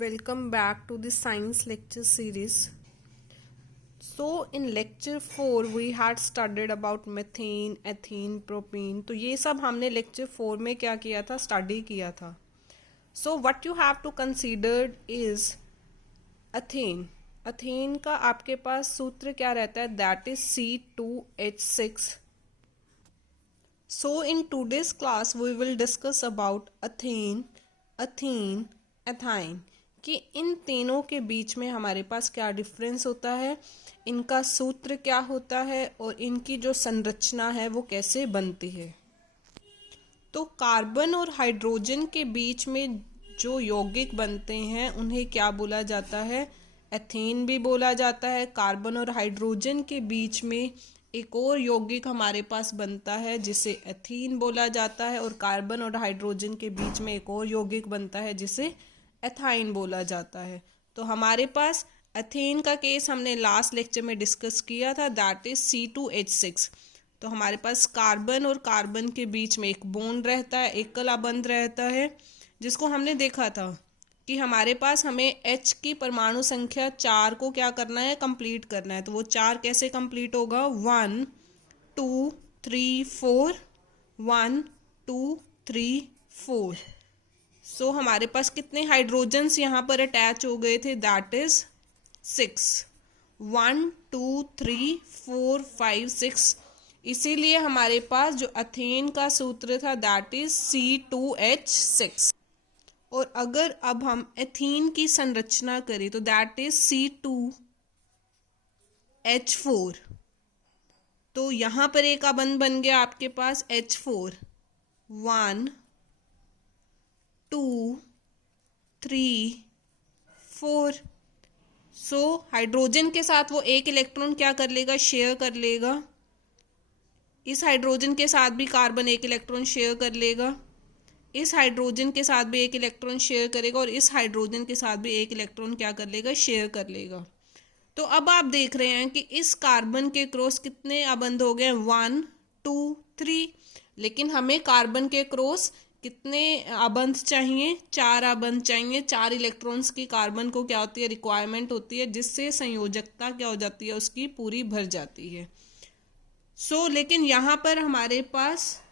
Welcome back to the science lecture series. So in lecture 4 we had studied about methane, ethene, propane. तो ये सब हमने lecture 4 में क्या किया था, study किया था. So what you have to consider is ethane. ethane का आपके पास सूत्र क्या रहता है, that is C2H6. So in today's class we will discuss about ethane, ethene, ethyne कि इन तीनों के बीच में हमारे पास क्या डिफरेंस होता है, इनका सूत्र क्या होता है और इनकी जो संरचना है वो कैसे बनती है. तो कार्बन और हाइड्रोजन के बीच में जो यौगिक बनते हैं उन्हें क्या बोला जाता है, एथेन भी बोला जाता है. कार्बन और हाइड्रोजन के बीच में एक और यौगिक हमारे पास बनता है जिसे एथीन बोला जाता है, और कार्बन और हाइड्रोजन के बीच में एक और यौगिक बनता है जिसे एथाइन बोला जाता है. तो हमारे पास एथेन का केस हमने लास्ट लेक्चर में डिस्कस किया था, दैट इज C2H6. तो हमारे पास कार्बन और कार्बन के बीच में एक बॉन्ड रहता है, एक कला बंध रहता है, जिसको हमने देखा था कि हमारे पास हमें H की परमाणु संख्या 4 को क्या करना है, कंप्लीट करना है. तो वो 4 कैसे कंप्लीट होगा, 1 2 3 4 1 2 3 4. सो हमारे पास कितने हाइड्रोजन्स यहाँ पर अटैच हो गए थे, दैट इज 6. 1 2 3 4 5 6. इसीलिए हमारे पास जो एथेन का सूत्र था दैट इज C2H6. और अगर अब हम एथीन की संरचना करें तो दैट इज C2H4. तो यहाँ पर एक बंध बन गया आपके पास H4. 1 2 3 4. सो हाइड्रोजन के साथ वो एक इलेक्ट्रॉन क्या कर लेगा, शेयर कर लेगा. इस हाइड्रोजन के साथ भी कार्बन एक इलेक्ट्रॉन शेयर कर लेगा, इस हाइड्रोजन के साथ भी एक इलेक्ट्रॉन शेयर करेगा, और इस हाइड्रोजन के साथ भी एक इलेक्ट्रॉन क्या कर लेगा, शेयर कर लेगा. तो अब आप देख रहे हैं कि इस कार्बन के क्रॉस कितने अबंध हो गए, 1 2 3. लेकिन हमें कार्बन के क्रॉस कितने अबंध चाहिए, 4 अबंध चाहिए. 4 इलेक्ट्रॉन्स की कार्बन को क्या होती है, रिक्वायरमेंट होती है, जिससे संयोजकता क्या हो जाती है, उसकी पूरी भर जाती है. लेकिन यहाँ पर हमारे पास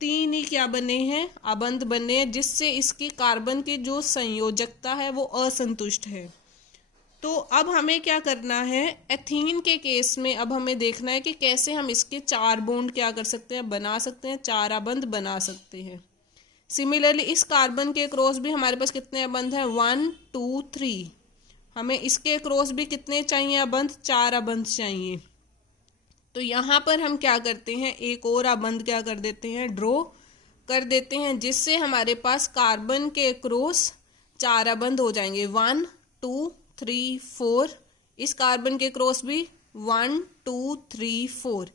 3 ही क्या बने हैं, अबंध बने हैं, जिससे इसकी कार्बन की जो संयोजकता है वो असंतुष्ट है. तो अब हमें क्या करना है, एथीन के केस में अब हमें देखना है कि कैसे हम इसके 4 बॉन्ड क्या कर सकते हैं, बना सकते हैं, 4 अबंध बना सकते हैं. सिमिलरली इस कार्बन के क्रॉस भी हमारे पास कितने अबंध हैं, 1 2 3. हमें इसके क्रॉस भी कितने चाहिए अबंध, 4 अबंध चाहिए. तो यहाँ पर हम क्या करते हैं, एक और अबंध क्या कर देते हैं, ड्रॉ कर देते हैं, जिससे हमारे पास कार्बन के क्रॉस 4 अबंध हो जाएंगे. 1 2 3 4. इस कार्बन के क्रॉस भी 1 2 3 4.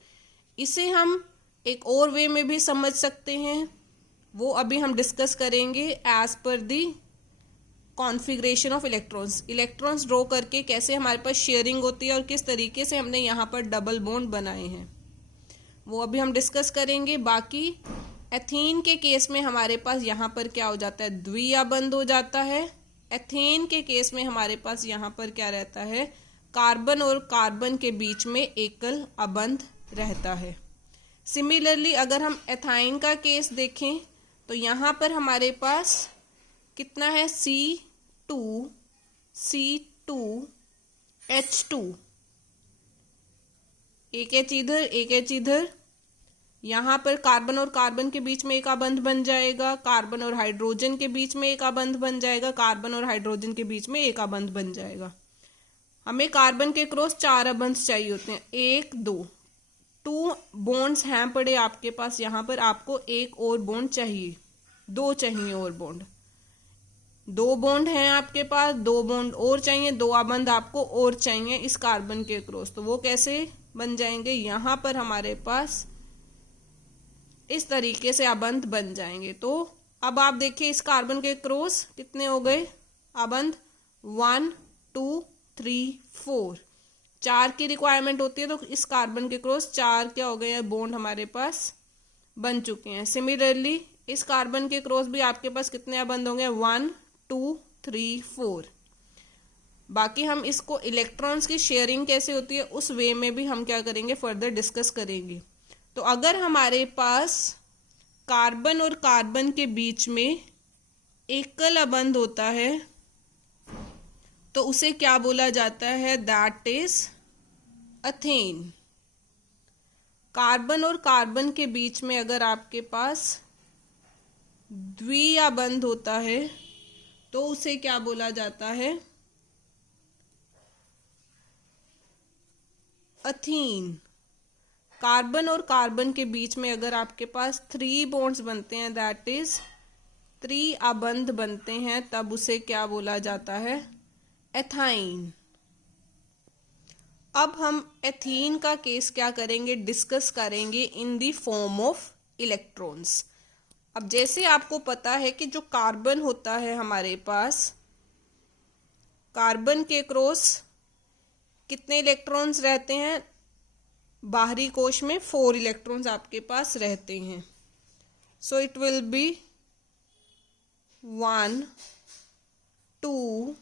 इसे हम एक और वे में भी समझ सकते हैं, वो अभी हम डिस्कस करेंगे. As per the configuration of electrons draw करके कैसे हमारे पास शेयरिंग होती है और किस तरीके से हमने यहाँ पर डबल बॉन्ड बनाए हैं, वो अभी हम डिस्कस करेंगे. बाकी एथीन के केस में हमारे पास यहाँ पर क्या हो जाता है, द्विअबंध हो जाता है. एथेन के केस में हमारे पास यहाँ पर क्या रहता है, कार्बन और कार्बन के बीच में एकल अबंध रहता है. सिमिलरली अगर हम एथाइन का केस देखें तो यहाँ पर हमारे पास कितना है, C2H2. एक एच इधर एक एच इधर. यहाँ पर कार्बन और कार्बन के बीच में एक अबंध बन जाएगा, कार्बन और हाइड्रोजन के बीच में एक अबंध बन जाएगा, कार्बन और हाइड्रोजन के बीच में एक अबंध बन जाएगा. हमें कार्बन के क्रॉस 4 अबंध चाहिए होते हैं, 1 2. 2 बॉन्ड्स हैं पड़े आपके पास, यहाँ पर आपको एक और बॉन्ड चाहिए, 2 चाहिए और बॉन्ड. 2 बॉन्ड हैं आपके पास, 2 बॉन्ड और चाहिए, 2 अबंध आपको और चाहिए इस कार्बन के क्रॉस. तो वो कैसे बन जाएंगे, यहाँ पर हमारे पास इस तरीके से अबंध बन जाएंगे. तो अब आप देखिए इस कार्बन के क्रॉस कितने हो गए अबंध, 1 2 3 4. 4 की रिक्वायरमेंट होती है, तो इस कार्बन के क्रॉस 4 क्या हो गए हैं, बॉन्ड हमारे पास बन चुके हैं. सिमिलरली इस कार्बन के क्रॉस भी आपके पास कितने अबंध होंगे, 1 2 3 4। बाकी हम इसको इलेक्ट्रॉन्स की शेयरिंग कैसे होती है उस वे में भी हम क्या करेंगे, फर्दर डिस्कस करेंगे। तो अगर हमारे पास कार्बन और कार्बन के बीच में एकल अबंध होता है तो उसे क्या बोला जाता है, दैट इज अथेन। कार्बन और कार्बन के बीच में अगर आपके पास द्विअबंध होता है तो उसे क्या बोला जाता है, अथीन। कार्बन और कार्बन के बीच में अगर आपके पास 3 बॉन्ड्स बनते हैं, दैट इज त्रिअबंध बनते हैं, तब उसे क्या बोला जाता है, एथाइन। अब हम एथीन का केस क्या करेंगे, डिस्कस करेंगे in the form of electrons. अब जैसे आपको पता है कि जो कार्बन होता है हमारे पास, कार्बन के क्रॉस कितने इलेक्ट्रॉन्स रहते हैं, बाहरी कोश में 4 इलेक्ट्रॉन्स आपके पास रहते हैं। So it will B 1 2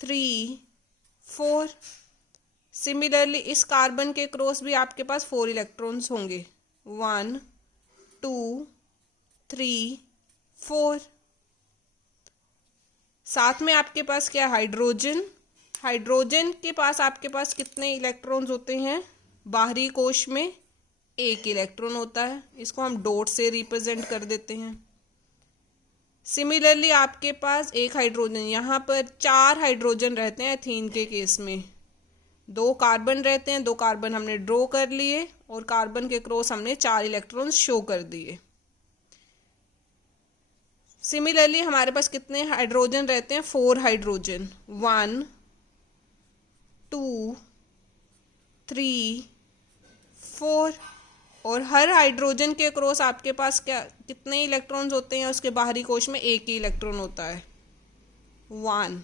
3 4। Similarly इस कार्बन के क्रॉस भी आपके पास 4 इलेक्ट्रॉन्स होंगे, 1 2 3 4। साथ में आपके पास क्या, हाइड्रोजन। हाइड्रोजन के पास आपके पास कितने इलेक्ट्रॉन्स होते हैं, बाहरी कोश में 1 इलेक्ट्रॉन होता है, इसको हम डॉट से रिप्रेजेंट कर देते हैं। सिमिलरली आपके पास एक हाइड्रोजन, यहाँ पर 4 हाइड्रोजन रहते हैं एथीन के केस में, 2 कार्बन रहते हैं, 2 कार्बन हमने ड्रॉ कर लिए और कार्बन के क्रॉस हमने 4 इलेक्ट्रॉन्स शो कर दिए। सिमिलरली हमारे पास कितने हाइड्रोजन रहते हैं, 4 हाइड्रोजन, 1 2 3 4। और हर हाइड्रोजन के क्रॉस आपके पास क्या, कितने इलेक्ट्रॉन्स होते हैं, उसके बाहरी कोश में 1 ही इलेक्ट्रॉन होता है, 1।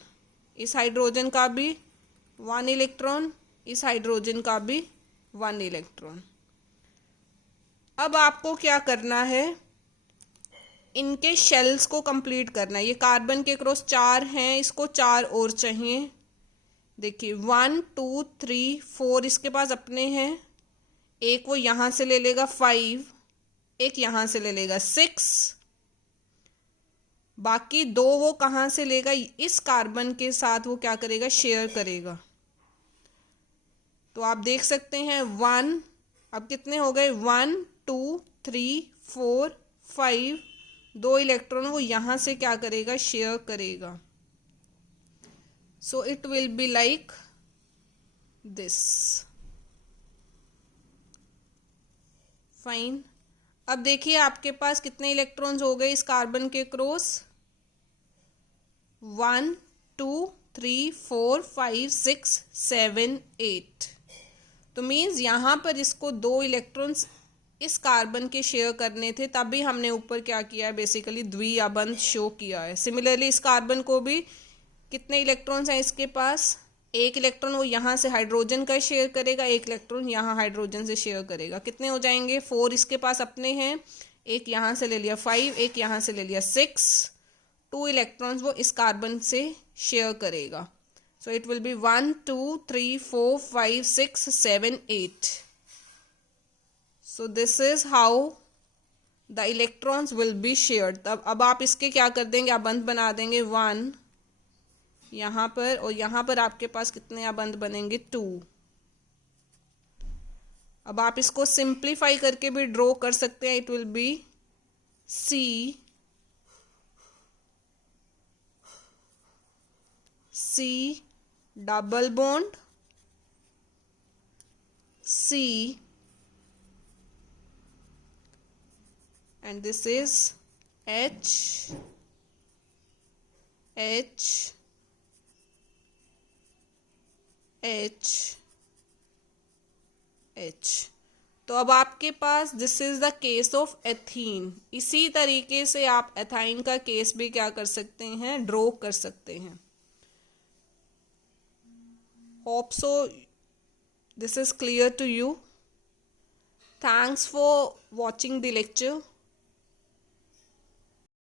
इस हाइड्रोजन का भी 1 इलेक्ट्रॉन, इस हाइड्रोजन का भी 1 इलेक्ट्रॉन। अब आपको क्या करना है, इनके शेल्स को कंप्लीट करना है। ये कार्बन के क्रॉस 4 हैं, इसको 4 और चाहिए। देखिए 1 2 3 4 इसके पास अपने हैं, एक वो यहां से ले लेगा 5, एक यहां से ले लेगा 6, बाकी 2 वो कहां से लेगा, इस कार्बन के साथ वो क्या करेगा, शेयर करेगा। तो आप देख सकते हैं 1, अब कितने हो गए, 1 2 3 4 5, 2 इलेक्ट्रॉन वो यहां से क्या करेगा, शेयर करेगा। So it will be like this, fine. अब देखिए आपके पास कितने इलेक्ट्रॉन्स हो गए इस कार्बन के क्रॉस, 1 2 3 4 5 6 7 8। तो मीन्स यहाँ पर इसको 2 इलेक्ट्रॉन्स इस कार्बन के शेयर करने थे, तभी हमने ऊपर क्या किया है, बेसिकली द्विअबंध शो किया है। सिमिलरली इस कार्बन को भी कितने इलेक्ट्रॉन्स हैं इसके पास, 1 इलेक्ट्रॉन वो यहाँ से हाइड्रोजन का शेयर करेगा, 1 इलेक्ट्रॉन यहाँ हाइड्रोजन से शेयर करेगा। कितने हो जाएंगे, 4 इसके पास अपने हैं, एक यहाँ से ले लिया 5, एक यहाँ से ले लिया 6, 2 इलेक्ट्रॉन्स वो इस कार्बन से शेयर करेगा। So it will B 1 2 3 4 5 6 7 8। So this is how the electrons will be shared. तब अब आप इसके क्या कर देंगे, अबंध बना देंगे, 1 यहाँ पर और यहाँ पर आपके पास कितने अबंध बनेंगे, 2। अब आप इसको सिंप्लीफाई करके भी ड्रॉ कर सकते हैं, it will be C double bond C and this is H तो अब आपके पास this is the case of ethene. इसी तरीके से आप एथाइन का केस भी क्या कर सकते हैं, ड्रॉ कर सकते हैं। Hope so this is clear to you. Thanks for watching the lecture.